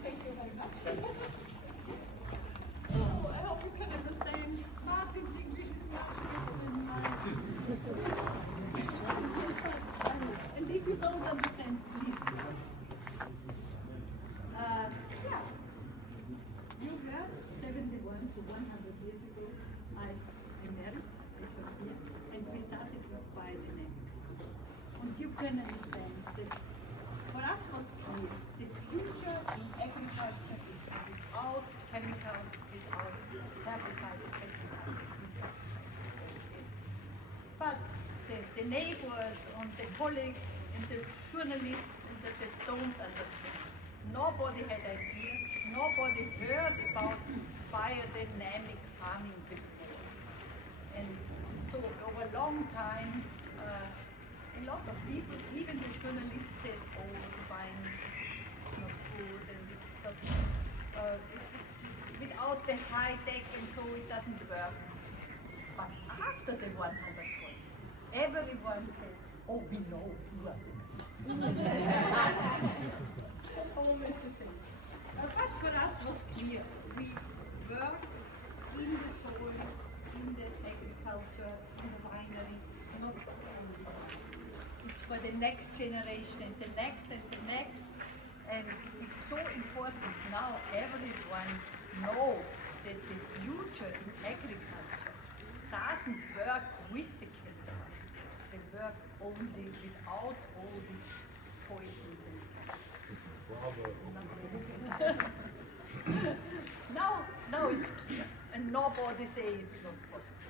Thank you very much. So I hope you can understand. Martin's English is much better than mine. And if you don't understand, please tell us. Yeah. You were 71 to 100 years ago. I married, I come here, and we started with biodynamic. And you can understand that for us was clear, the future in agriculture is without chemicals, without herbicides, pesticides. But the neighbors and the colleagues and the journalists and that they don't understand. Nobody had idea, nobody heard about biodynamic farming before. And so over a long time, a lot of people, even the journalists said, oh, the wine is not good and it's without the high tech and so it doesn't work. But after the 100 points, everyone said, oh, we know you are the best. Always the same. But for us was clear, we work in the soil, in the agriculture, in the winery, not only it's for the next generation and the next and the next. And it's so important now everyone know that the future in agriculture doesn't work with the chemicals. They work only without all these poisons and now it's clear, and nobody say it's not possible.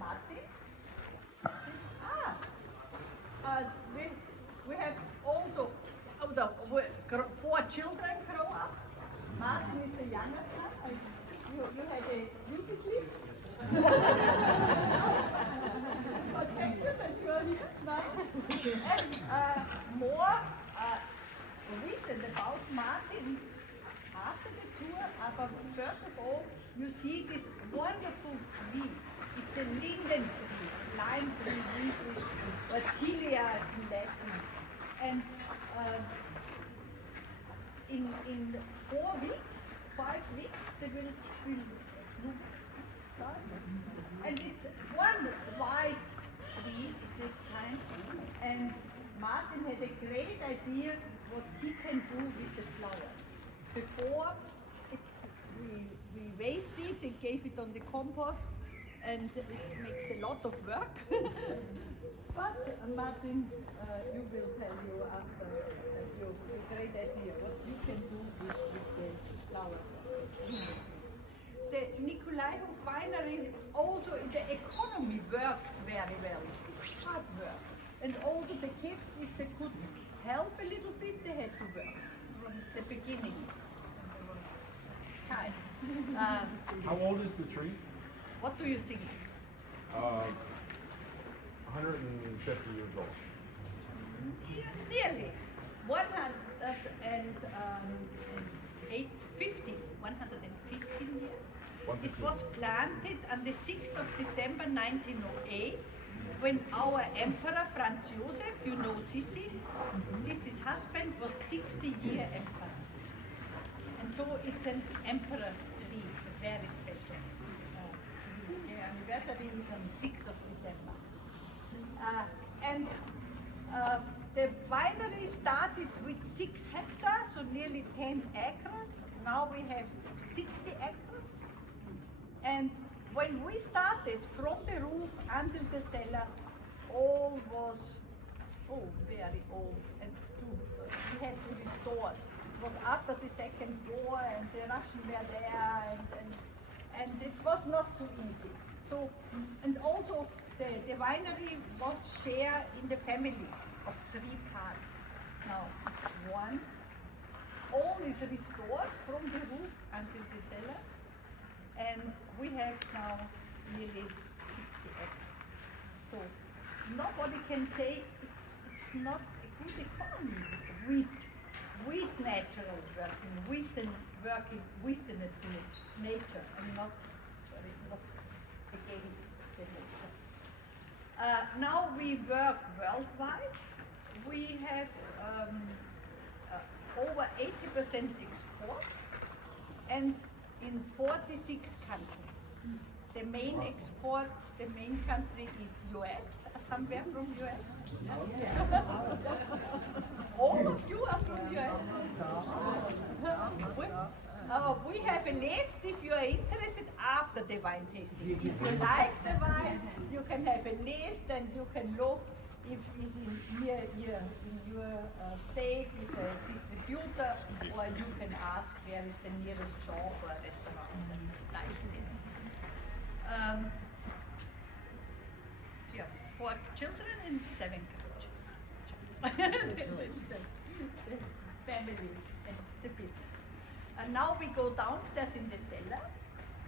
Martin? We have also 4 children grow up. Martin is the youngest one. You had a beauty sleep. But thank you that you are here, Martin. And more written about Martin after the tour. But first of all, you see this wonderful tree. It's a linden tree, lime tree in English, or tilia in Latin. And in 4 weeks, 5 weeks, they will start. And it's one white tree this time. And Martin had a great idea what he can do with the flowers. Before, we raised it and gave it on the compost, and it makes a lot of work. But Martin, you will tell you after your great idea what you can do with the flowers. The Nikolaihof winery also in the economy works very well. It's hard work. And also the kids, if they could help a little bit, they had to work from the beginning. Child. How old is the tree? What do you think? 150 years old. Nearly. 115 years. It was planted on the 6th of December 1908 when our emperor Franz Josef, you know Sissi, Sissi's husband was 60-year emperor. And so it's an emperor tree, very special. The anniversary is on 6th of December. The winery started with 6 hectares, so nearly 10 acres. Now we have 60 acres. And when we started, from the roof until the cellar, all was very old, and we had to restore. It was after the Second War, and the Russians were there, and it was not so easy. So, and also the winery was shared in the family of 3 parts. Now it's one. All is restored from the roof until the cellar, and we have now nearly 60 acres. So nobody can say it's not a good economy with natural working, working with the nature, and not against the nature. Now we work worldwide. We have over 80% export and in 46 countries. The main export, the main country is US, somewhere from US. All of you are from US. We have a list if you are interested after the wine tasting. If you like the wine, you can have a list and you can look if it's in your state is a distributor, or you can ask where is the nearest shop or restaurant like this. Yeah, 4 children and 7 cows. That's the family and the business. And now we go downstairs in the cellar.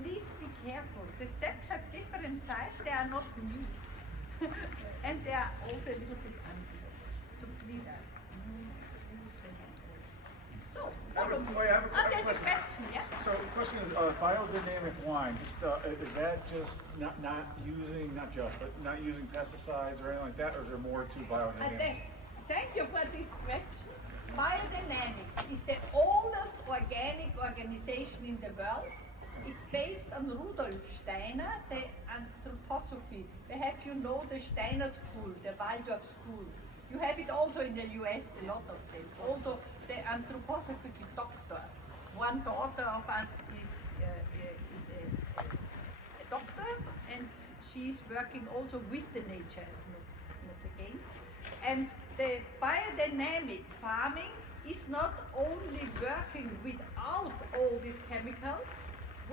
Please be careful. The steps have different size. They are not new. And they are also a little bit uneven. So please use the hand. So, follow me. I have a There's a question. question, yes? So the question is, biodynamic wine, just, is that just not using pesticides or anything like that, or is there more to biodynamic? Thank you for this question. Biodynamic is the oldest organic organization in the world. It's based on Rudolf Steiner, the anthroposophy. You know the Steiner school, the Waldorf school. You have it also in the US, a lot of them. Also the anthroposophy doctor. One daughter of us is a doctor, and she's working also with the nature, not against. And the biodynamic farming is not only working without all these chemicals.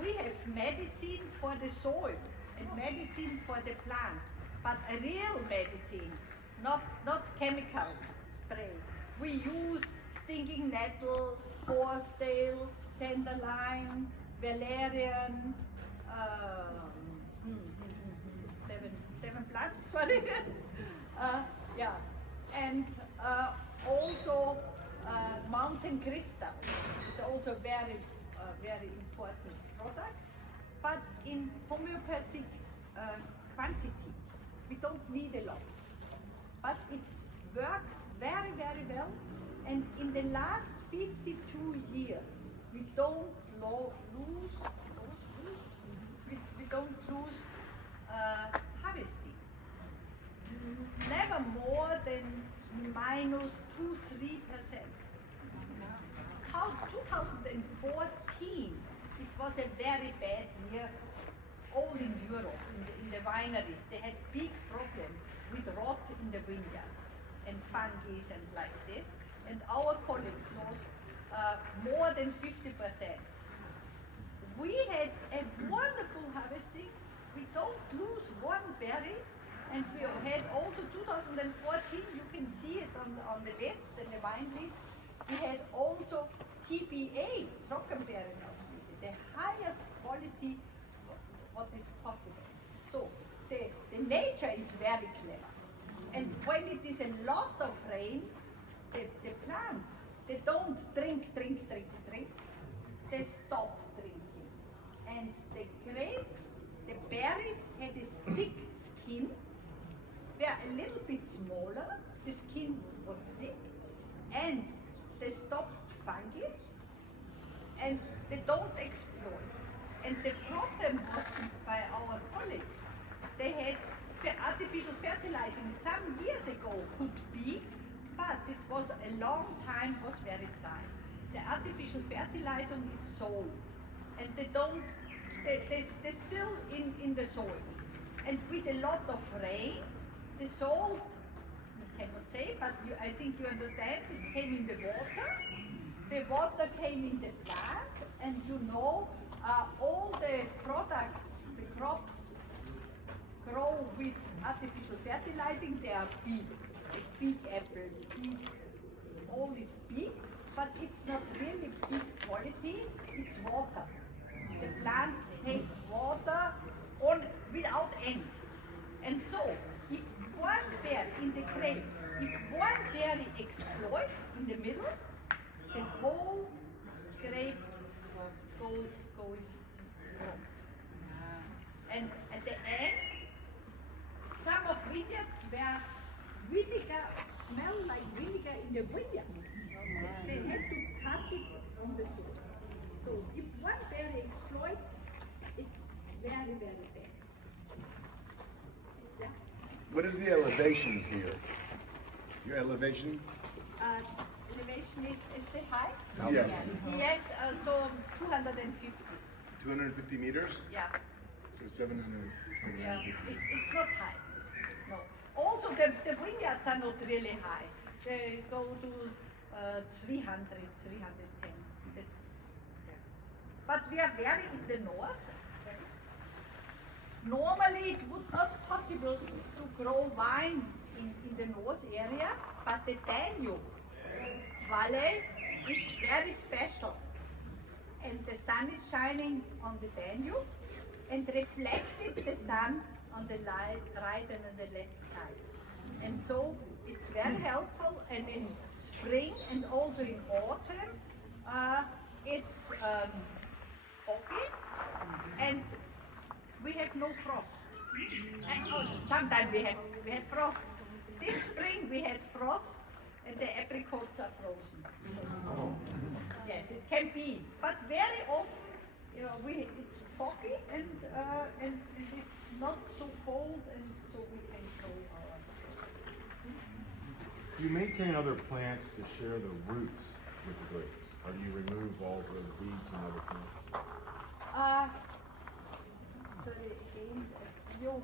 We have medicine for the soil and medicine for the plant, but a real medicine, not chemicals spray. We use stinging nettle, horsetail, dandelion, valerian, seven plants, sorry. Yeah, and also mountain crystal is also very important product, but in homeopathic quantity. We don't need a lot, but it works very well. And in the last 52 years, we don't lose harvesting. Never more than minus 2-3%. 2014, it was a very bad year, all in Europe, in the wineries. They had big problems with rot in the vineyard and fungi and like this. And our colleagues lost more than 50%. We had a wonderful harvesting. We don't lose one berry. And we had also 2014, you can see it on the list, and the wine list. We had also TBA, Trockenbeeren, the highest quality what is possible. So the nature is very clever. And when it is a lot of rain, the plants, they don't drink. They stop drinking. And the grapes, the berries had a thick skin. They are a little bit smaller. The skin was thick. And they stopped fungus. And they don't exploit. And the problem was by our colleagues. They had artificial fertilizing some years ago could be, but it was a long time, was very dry. The artificial fertilizer is sold, and they're still in the soil. And with a lot of rain, the soil, I cannot say, but I think you understand, it came in the water. The water came in the plant, and all the products, the crops grow with artificial fertilizing. They are big. A big apple, big, all is big, but it's not really big quality, it's water. The plant takes water without end. And so, if one berry in the grape, if one berry explodes in the middle, the whole grape goes wrong. And at the end, some of vineyards where vinegar smell like vinegar in the vineyard. They have to cut it on the soil. So if one berry exploit, it's very, very bad. Yeah. What is the elevation here? Your elevation? Elevation is the height? Yes. Yes, so 250. 250 meters? Yeah. So 700. Yeah, it's not high. No. Also, the vineyards are not really high. They go to 300, 310. But we are very in the north. Normally, it would not possible to grow wine in the north area, but the Danube Valley is very special. And the sun is shining on the Danube and reflected the sun on the right and on the left side. And so it's very helpful, and in spring and also in autumn, it's foggy and we have no frost. Sometimes we have frost. This spring we had frost and the apricots are frozen. Yes, it can be, but very often, it's foggy and it's not so cold, and so we can grow our. Do you maintain other plants to share the roots with the grapes? Or do you remove all the weeds and other plants? Sorry, again,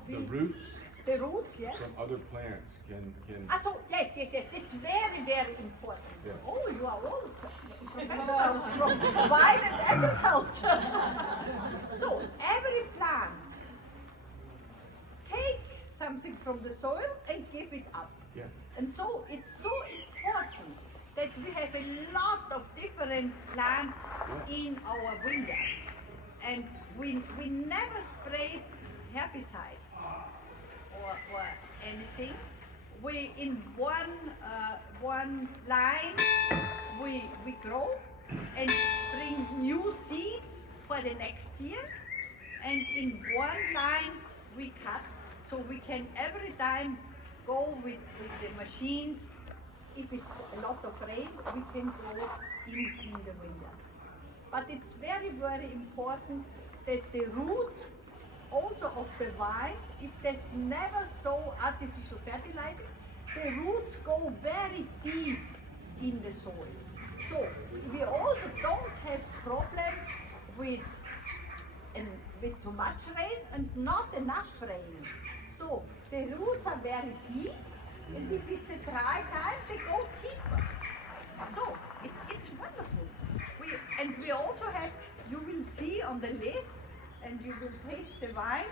The roots the roots, yes. from other plants can So yes, it's very, very important. Yeah. Oh, you are all professionals from wine and agriculture. So every plant takes something from the soil and give it up. yeah. And so it's so important that we have a lot of different plants in our vineyard. And we never spray herbicide or anything. We in one line we grow and bring new seeds for the next year, and in one line we cut, so we can every time go with the machines. If it's a lot of rain, we can grow in the vineyards. But it's very, very important that the roots also of the vine, if there's never so artificial fertilizing, the roots go very deep in the soil. So we also don't have problems with too much rain and not enough rain. So the roots are very deep, and if it's a dry time, they go deeper. So it's wonderful. We also have, you will see on the list, and you will taste the wine,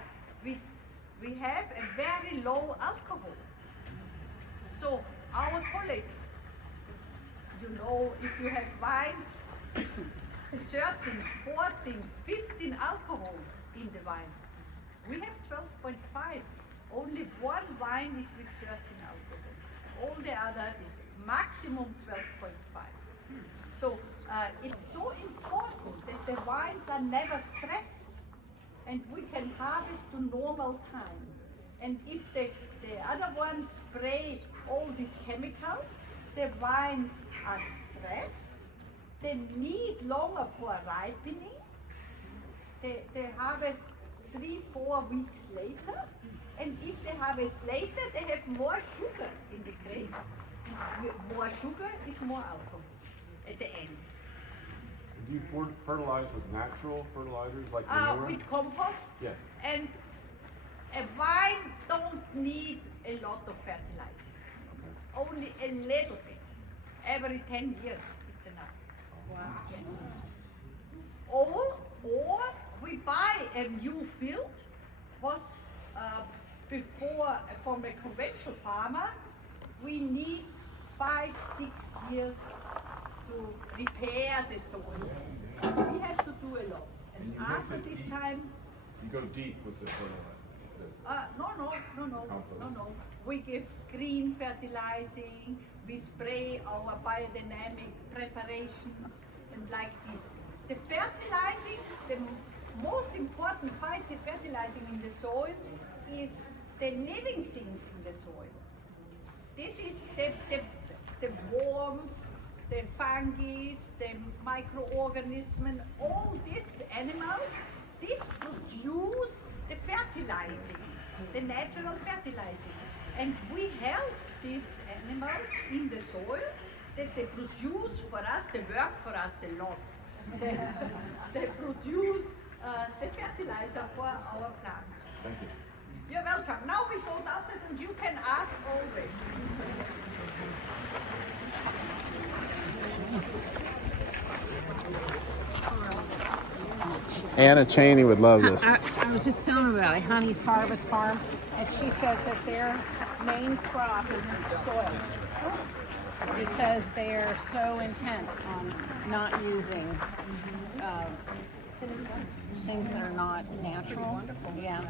we have a very low alcohol. So our colleagues, if you have wine, 13, 14, 15 alcohol in the wine. We have 12.5. Only one wine is with 13 alcohol. All the other is maximum 12.5. So it's so important that the wines are never stressed, and we can harvest to normal time. And if the other ones spray all these chemicals, the wines are stressed, they need longer for ripening, they harvest 3-4 weeks later, and if they harvest later, they have more sugar in the grape. More sugar is more alcohol at the end. Do you fertilize with natural fertilizers like manure? With compost. Yes. And a vine don't need a lot of fertilizing. Only a little bit. Every 10 years, it's enough. Wow. Yes. Or we buy a new field. Was before from a conventional farmer, we need 5-6 years to repair the soil. We have to do a lot. And you mix after it this deep? time, You go deep with the fertilizer. no. We give green fertilizing, we spray our biodynamic preparations, and like this. The fertilizing, the most important fertilizing in the soil is the living things in the soil. This is the worms, the fungi, the microorganisms, all these animals, this produce the fertilizing, the natural fertilizing. And we help these animals in the soil that they produce for us, they work for us a lot. They produce the fertilizer for our plants. Thank you. You're welcome. Now we go downstairs and you can ask always. Anna Cheney would love this. I was just telling her about it, Honey's Harvest Farm, and she says that their main crop is soy because they are so intent on not using things that are not natural. Yeah.